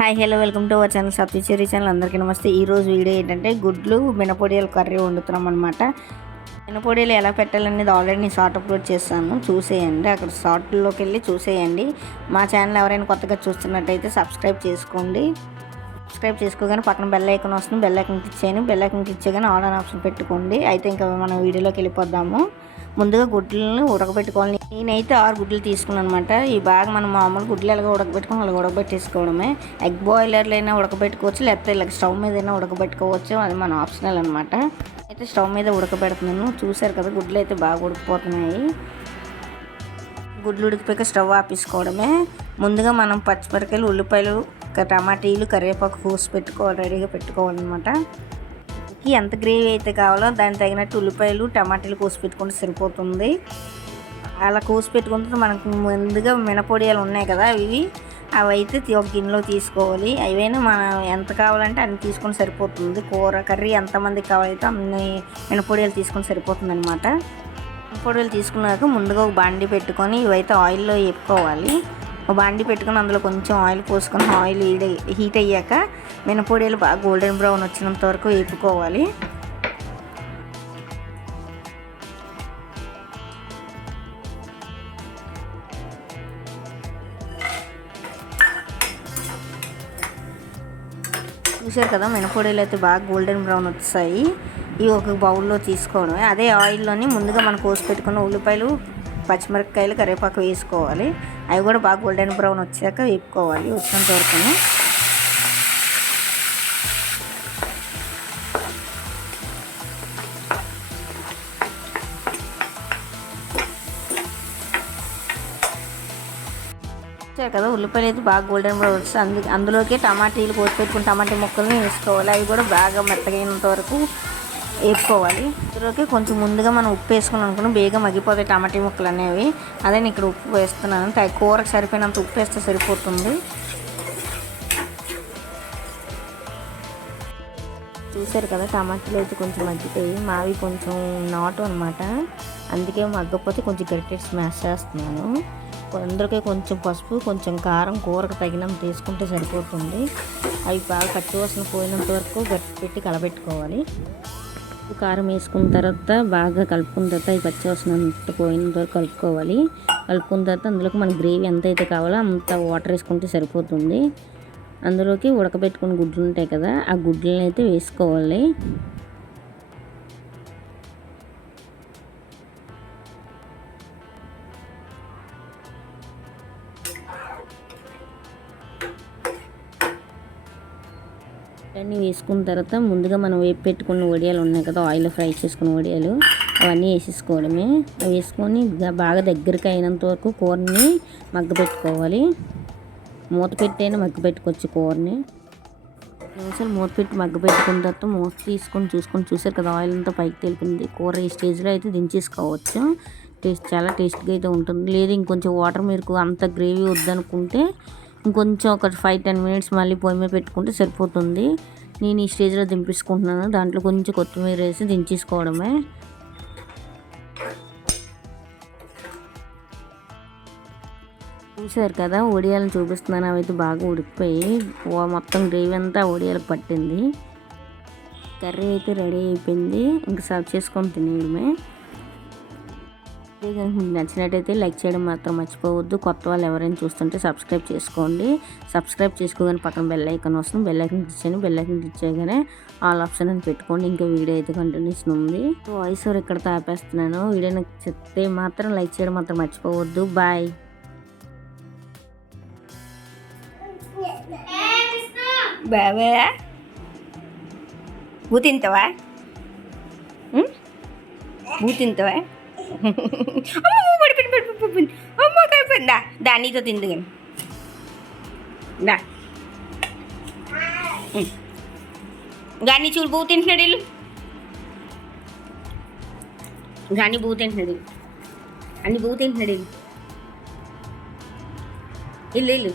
Hi hello welcome to our channel Satya cherry channel. అందరికీ నమస్తే. ఈరోజు వీడియో ఏంటంటే గుడ్లు మినపొడియాల కర్రీ వండుతున్నాం అనమాట. మినపొడియాలు ఎలా పెట్టాలనేది ఆల్రెడీ నేను షార్ట్ అప్లోడ్ చేస్తాను, చూసేయండి. అక్కడ షార్ట్లోకి వెళ్ళి చూసేయండి. మా ఛానల్ ఎవరైనా కొత్తగా చూస్తున్నట్టయితే సబ్స్క్రైబ్ చేసుకోండి. సబ్స్క్రైబ్ చేసుకోగానే పక్కన బెల్ ఐకాన్ వస్తుంది, బెల్ ఐకాన్ క్లిక్ చేయండి. బెల్ ఐకాన్ క్లిక్ చేయగానే ఆల్ అన్ ఆప్షన్ పెట్టుకోండి. అయితే ఇంకా మనం వీడియోలోకి వెళ్ళిపోద్దాము. ముందుగా గుడ్లను ఉడకబెట్టుకోవాలి. నేనైతే 6 గుడ్లు తీసుకున్నాను అనమాట. ఈ బాగా మనం మామూలు గుడ్లు ఎలాగ ఉడకబెట్టుకుని అలాగ ఉడకబెట్టేసుకోవడమే. ఎగ్ బాయిలర్లో అయినా ఉడకబెట్టుకోవచ్చు, లేకపోతే ఇలా స్టవ్ మీద అయినా ఉడకబెట్టుకోవచ్చు. అది మన ఆప్షనల్ అనమాట. అయితే స్టవ్ మీద ఉడకబెడుతున్నాను. చూసారు కదా, గుడ్లు అయితే బాగా ఉడికిపోతున్నాయి. గుడ్లు ఉడికిపోయాక స్టవ్ ఆపేసుకోవడమే. ముందుగా మనం పచ్చిమిరకాయలు, ఉల్లిపాయలు, టమాటీలు, కరివేపాకు కోసి పెట్టుకోవాలి, రెడీగా పెట్టుకోవాలన్నమాట. ఎంత గ్రేవీ అయితే కావాలో దానికి తగినట్టు ఉల్లిపాయలు, టమాటాలు కోసి పెట్టుకుంటే సరిపోతుంది. అలా కోసి పెట్టుకుంటే మనకు ముందుగా మినపొడియాలు ఉన్నాయి కదా, అవి అయితే ఒక గిన్నెలో తీసుకోవాలి. అవైనా మనం ఎంత కావాలంటే అన్ని తీసుకొని సరిపోతుంది. కూర కర్రీ ఎంతమందికి కావాలైతే అన్ని మినపొడియాలు తీసుకొని సరిపోతుంది అనమాట. మినపొడియాలు తీసుకున్నాక ముందుగా ఒక బాండి పెట్టుకొని ఇవైతే ఆయిల్లో వేపుకోవాలి. ఒక బాండి పెట్టుకొని అందులో కొంచెం ఆయిల్ పోసుకొని ఆయిల్ హీట్ అయ్యాక మినపొడియాలు బాగా గోల్డెన్ బ్రౌన్ వచ్చినంత వరకు వేపుకోవాలి. చూసారు కదా, మినపొడియాలు అయితే బాగా గోల్డెన్ బ్రౌన్ వచ్చాయి. ఇవి ఒక బౌల్లో తీసుకోవడమే. అదే ఆయిల్లోని ముందుగా మనం కోసి పెట్టుకున్న ఉల్లిపాయలు, పచ్చిమిరపకాయలు, కరివేపాకు వేసుకోవాలి. అవి కూడా బాగా గోల్డెన్ బ్రౌన్ వచ్చాక వేపుకోవాలి వచ్చినంత వరకు. చూసారు కదా, ఉల్లిపాయలు అయితే బాగా గోల్డెన్ బ్రౌన్ వస్తుంది. అందులోకి టమాటీలు కోసి పెట్టుకుని టమాటా ముక్కల్ని వేసుకోవాలి. అవి కూడా బాగా మెత్తగైనంత వరకు వేపుకోవాలి. అందులోకి కొంచెం ముందుగా మనం ఉప్పు వేసుకుని అనుకుని బేగా మగ్గిపోతాయి టమాటా ముక్కలు అనేవి. అదే నేను ఇక్కడ ఉప్పు వేస్తున్నాను. కూరకు సరిపోయినంత ఉప్పు వేస్తే సరిపోతుంది. చూసారు కదా, టమాటాలు అయితే కొంచెం మగ్గిపోయి, మావి కొంచెం నాటు అనమాట. అందుకే మగ్గకపోతే కొంచెం గరిటెడ్ స్మాష్ చేస్తున్నాను. అందులోకి కొంచెం పసుపు, కొంచెం కారం కూరకు తగినంత తీసుకుంటే సరిపోతుంది. అవి బాగా పచ్చివాసన పోయినంత వరకు గట్టి పెట్టి కలబెట్టుకోవాలి. కారం వేసుకున్న తర్వాత బాగా కలుపుకున్న తర్వాత ఈ పచ్చివాసన అంతా పోయినంత వరకు కలుపుకోవాలి. కలుపుకున్న తర్వాత అందులోకి మన గ్రేవీ ఎంత అయితే కావాలో అంత వాటర్ వేసుకుంటే సరిపోతుంది. అందులోకి ఉడకబెట్టుకున్న గుడ్లు ఉంటాయి కదా, ఆ గుడ్లను అయితే వేసుకోవాలి. అన్నీ వేసుకున్న తర్వాత ముందుగా మనం వేపు పెట్టుకున్న వడియాలు ఉన్నాయి కదా, ఆయిల్లో ఫ్రై చేసుకున్న వడియాలు, అవన్నీ వేసేసుకోవడమే. అవి వేసుకొని బాగా దగ్గరికి అయినంత వరకు కూరని మగ్గపెట్టుకోవాలి. మూత పెట్టైనా మగ్గపెట్టుకోవచ్చు కూరని. నిమిషాలు మూత పెట్టి మగ్గపెట్టుకున్న తర్వాత మూత తీసుకొని చూసారు కదా, ఆయిల్ అంతా పైకి తెలిపింది. కూర ఈ స్టేజ్లో అయితే దించేసుకోవచ్చు. చాలా టేస్ట్గా అయితే ఉంటుంది. లేదు ఇంకొంచెం వాటర్ మీకు అంత గ్రేవీ వద్దనుకుంటే ఇంకొంచెం ఒక 5-10 మినిట్స్ మళ్ళీ పొయ్యి మీద పెట్టుకుంటే సరిపోతుంది. నేను ఈ స్టేజ్లో దింపేసుకుంటున్నాను. దాంట్లో కొంచెం కొత్తిమీర వేసి దించేసుకోవడమే. చూసారు కదా, వడియాలను చూపిస్తున్నాను. అవి అయితే బాగా ఉడికిపోయి మొత్తం గ్రేవీ అంతా వడియాలకు పట్టింది. కర్రీ అయితే రెడీ అయిపోయింది. ఇంకా సర్వ్ చేసుకొని తినేయడమే. మీకు నచ్చినట్టయితే లైక్ చేయడం మాత్రం మర్చిపోవద్దు. కొత్త వాళ్ళు ఎవరైనా చూస్తుంటే సబ్స్క్రైబ్ చేసుకోండి. సబ్స్క్రైబ్ చేసుకోగానే పక్కన బెల్ ఐకాన్ వస్తుంది, బెల్ ఐకాన్ క్లిక్ చేయండి. బెల్ ఐకాన్ క్లిక్ చేయగానే ఆల్ ఆప్షన్ అని పెట్టుకోండి. ఇంకా వీడియో అయితే కంటిన్యూషన్ ఉంది. వాయిస్ ఓవర్ ఇక్కడ ఆపేస్తున్నాను. వీడియో నాకు చెప్తే మాత్రం లైక్ చేయడం మాత్రం మర్చిపోవద్దు. బాయ్. బాబా బూతింతవా బూతింతవా అమ్మ కైపోయిందా, దానితో తిందు కానీ దా గాని చూడు బూ తింటున్నాడు. ఇల్లు గాని బూ తింటున్నాడు, అన్ని బూ తింటున్నాడు. ఇల్లు ఇల్లు